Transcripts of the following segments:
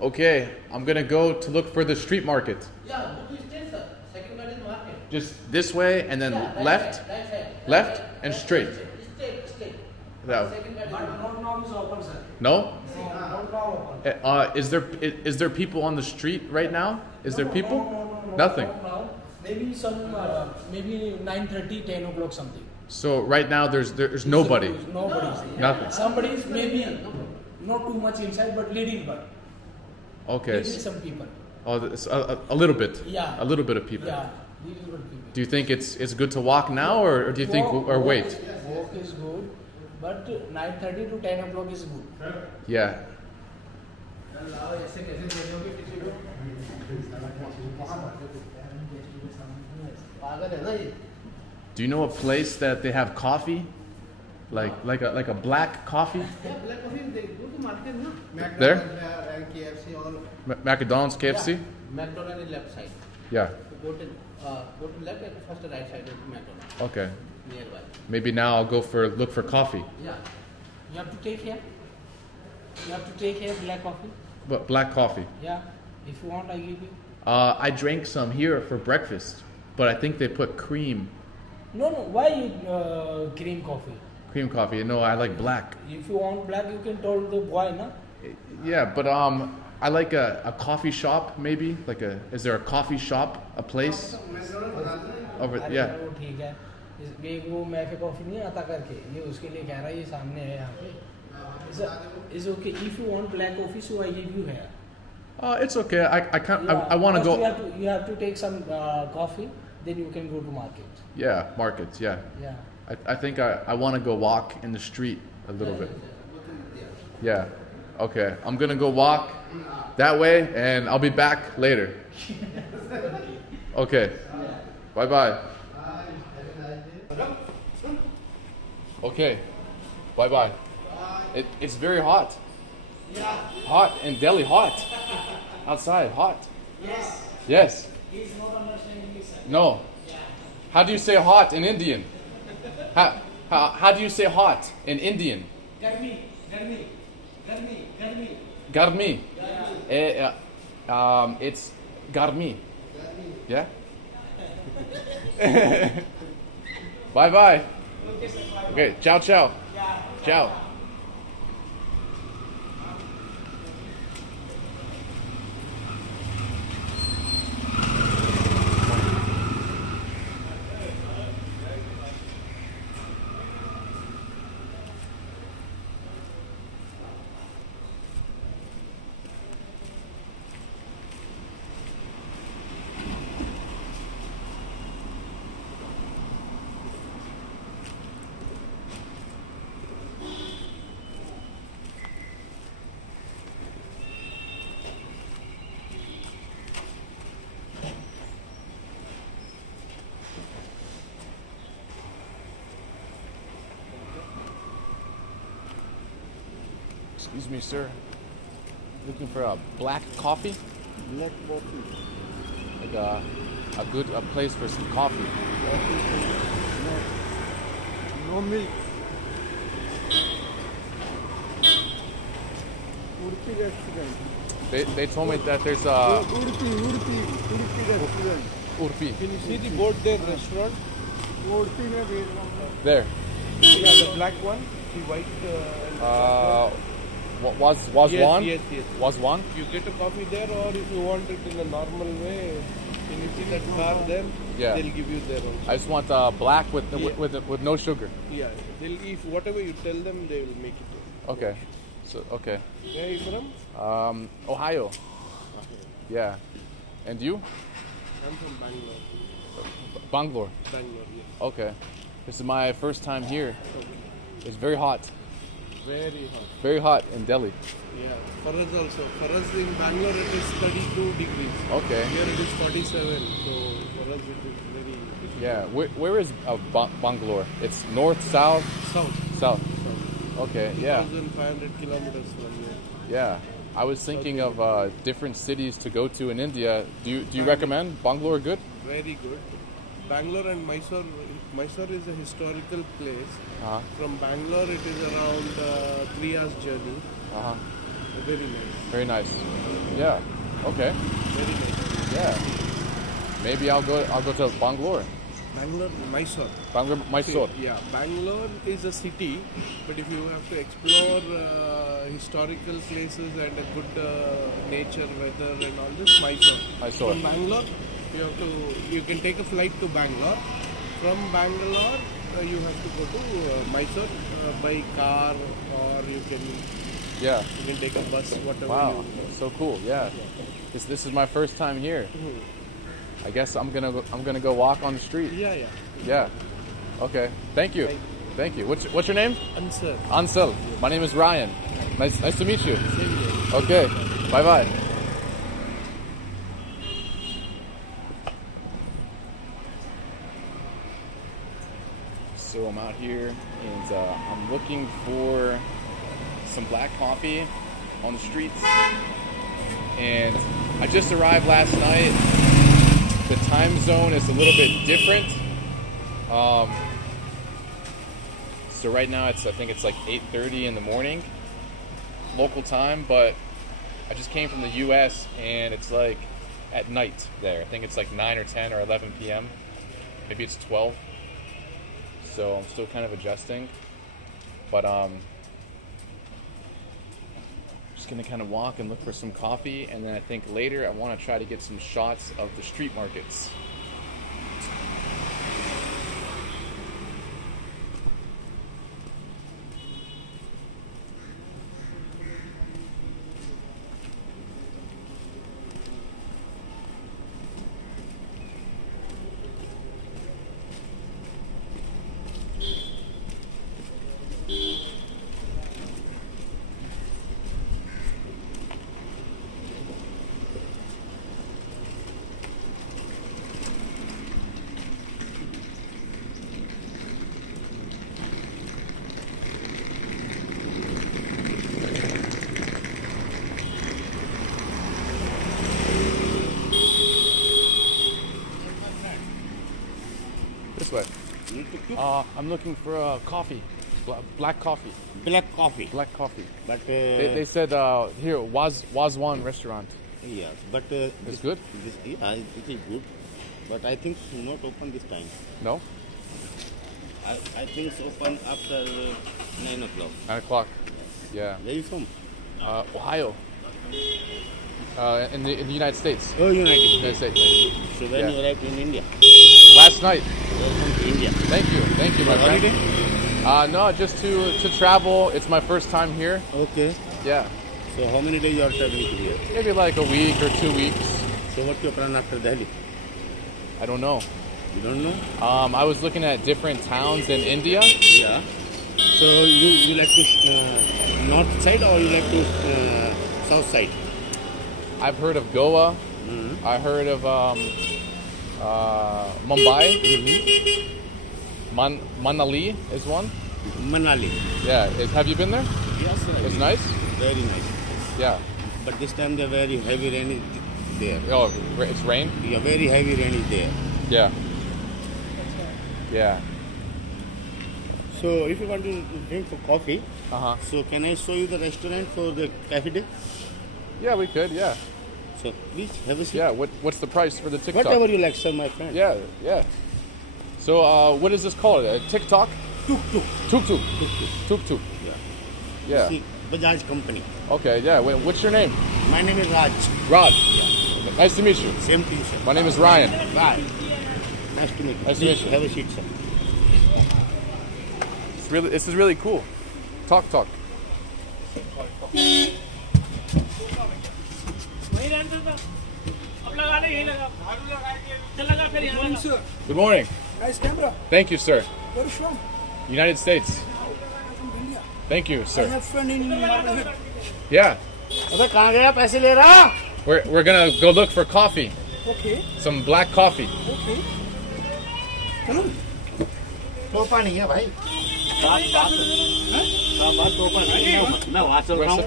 Okay, I'm gonna go to look for the street market. Yeah, go to straight, sir. Second one is market. Just this way and then Yeah, left, right side. left and straight. Straight. That- Second one is But not now is open, sir. No? Not now open. Is there people on the street right now? Is there people? No. Nothing. Not now. Maybe some, maybe 9:30, 10 o'clock something. So right now there's nobody. Nobody's. Nothing. Somebody's maybe not too much inside, but little but. Okay. Maybe some people. Oh, a little bit. Yeah. A little bit of people. Yeah, little but people. Do you think it's good to walk now, or do you think or wait? Walk is good, but 9:30 to 10 o'clock is good. Yeah. पागल है ना ये. Do you know a place that they have coffee, like a black coffee? Yeah, black coffee. They go to market, no? There? And KFC all. McDonald's, KFC. Yeah. McDonald's is left side. Yeah. Go to left and first the right side is McDonald's Okay. nearby. Maybe now I'll look for coffee. Yeah. You have to take here. You have to take here black coffee. But black coffee. Yeah. If you want, I give you. I drank some here for breakfast, but I think they put cream No. Why you cream coffee? coffee. No, I like black. If you want black, you can tell the boy, na? Yeah, but I like a coffee shop maybe. Is there a coffee shop, a place? Over अरे yeah. वो ठीक है. ये वो मैफे coffee नहीं आता करके ये उसके लिए कह रहा है ये सामने है यहाँ पे. Is okay if you want black coffee, so I give you here. It's okay. I can't. Yeah, I want to first go. You have to take some coffee, then you can go to market. Yeah, markets. Yeah. Yeah. I think I want to go walk in the street a little bit. Yeah. Okay. I'm gonna go walk that way, and I'll be back later. Okay. Bye bye. Okay. Bye bye. It's very hot. Hot in Delhi. Hot. Outside. Hot. Yes. Yes. He's not understanding English. No. How do you say hot in Indian? How do you say hot in Indian? Garmi. Garmi. It's garmi. Yeah. Bye bye. Okay. Ciao ciao. Ciao. Excuse me, sir. Looking for a black coffee? Black coffee. Like a place for some coffee. No milk. Urpi restaurant. They told me that there's a Urpi restaurant. Urpi. Can you see the board there, restaurant? Urpi mein dekh raha hu. There. Yeah, the black one, the white. Was one? Yes. Was one? You get a coffee there, or if you want it in a normal way, can you see that car there? Yeah. They'll give you there also. I just want black with no sugar. Yeah, if whatever you tell them, they will make it. Okay. So okay. Where are you from? Ohio. Yeah. And you? I'm from Bangalore. Bangalore. Bangalore, yes. Okay. This is my first time here. It's very hot. Very hot. Very hot in Delhi. Yeah, for us also. For us in Bangalore it is 32 degrees. Okay. Here it is 47. So for us it is very difficult. Yeah. Where is Bangalore? It's north, south? South. Okay. Yeah. 2,500 kilometers from here. Yeah. I was thinking of different cities to go to in India. Do you recommend Bangalore? Good? Very good. Bangalore and Mysore. Mysore is a historical place. Uh-huh. From Bangalore it is around 3 hours journey. Uh-huh. Very nice. Very nice. Yeah. Okay. Very nice. Yeah. Maybe I'll go to Bangalore. Bangalore, Mysore. Bangalore, Mysore. Yeah, Bangalore is a city, but if you have to explore historical places and a good nature, weather, and all this, Mysore. Mysore. From Bangalore, you can take a flight to Bangalore. From Bangalore, you have to go to Mysore by car, or you can take a bus, whatever. Wow, so cool. Yeah. This is my first time here. I guess I'm gonna go walk on the street. Yeah. Yeah. Okay. Thank you. Thank you. What's your name? Answer. Ansel. My name is Ryan. Nice to meet you. Okay. Bye bye. So I'm out here and I'm looking for some black coffee on the streets. And I just arrived last night. The time zone is a little bit different. So right now I think it's like 8:30 in the morning, local time, but I just came from the US and it's like at night there. I think it's like 9 or 10 or 11 p.m. Maybe it's 12. So I'm still kind of adjusting. But just gonna kind of walk and look for some coffee, and then I think later I want to try to get some shots of the street markets. This way. I'm looking for coffee, black coffee. Black coffee. Black coffee. But They said here Wazwan restaurant. yes, but It's good. It is good, but I think not open this time. No, I think it's open after 9 o'clock. 9 o'clock. Yeah. Where you from? Ohio. In the United States. Oh, United United States. States. So when Yeah. you arrived in India? Last night. Welcome to India. Thank you, my friend. No, just to travel. It's my first time here. Okay. Yeah, So how many days you are traveling to here? maybe like a week or 2 weeks. So what's your plan after Delhi? I don't know. You don't know? I was looking at different towns in India. Yeah. So you like to north side or you like to south side? I've heard of Goa. Mm-hmm. I heard of Mumbai. Manali is one. Manali. Yeah, have you been there? Yes, sir. It's nice. Very nice. Yeah. But this time the very heavy rain is there. Oh, it's rain. Yeah, very heavy rain is there. Yeah. Yeah. So if you want to drink for coffee, so can I show you the restaurant for the cafe day? Yeah, we could. Yeah. So please have a seat. Yeah. What's the price for the TikTok? Whatever you like, sir, my friend. Yeah. So what is this called? TikTok? Tuk-tuk. Tuk-tuk. Yeah. Yeah. See, Bajaj company. Okay. Yeah. What's your name? My name is Raj. Rod. Nice to meet you. Same to you, sir. My name is Ryan. Bye. Nice to meet you. Nice to Please meet you. have a seat, sir. This is really cool. Talk. Good morning. Nice camera. Thank you, sir. Where are you from? United States. From India. Thank you, I sir. have friend in Marblehead. Yeah. अबे कहाँ गया पैसे ले रहा? We're gonna go look for coffee. Okay. Some black coffee. Okay. चलो. टोपा नहीं है भाई. बात टोपा नहीं है. मैं वहाँ चल रहा हूँ.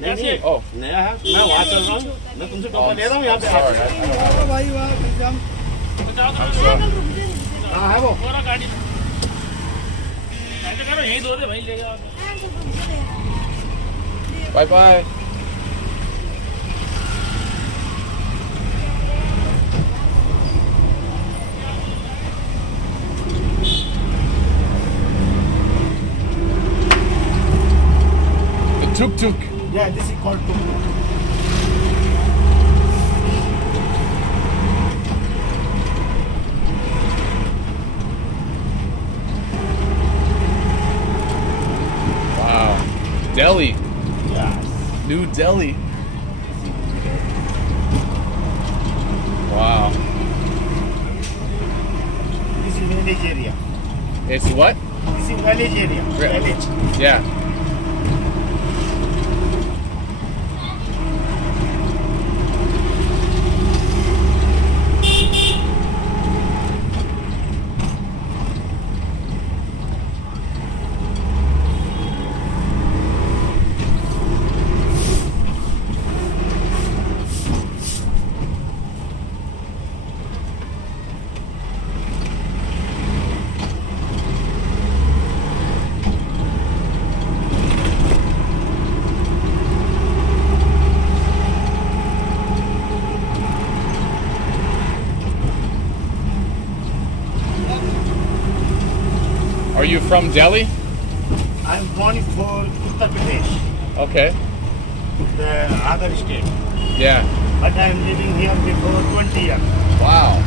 नहीं. Oh. नया है. मैं वहाँ चल रहा हूँ. मैं तुमसे टोपा ले रहा हूँ यहाँ पे. Sorry. वाह भाई वाह एकदम. I'm sorry. कहाँ है वो? Bye bye. The tuk-tuk. Yeah, this is called tuk-tuk. Wow. Delhi. Yes. New Delhi. Wow. This is village area. It's what? This is village area. Village. Yeah. Are you from Delhi? I'm born for Uttar Pradesh, Okay. the other state. Yeah. But I'm living here before 20 years. Wow.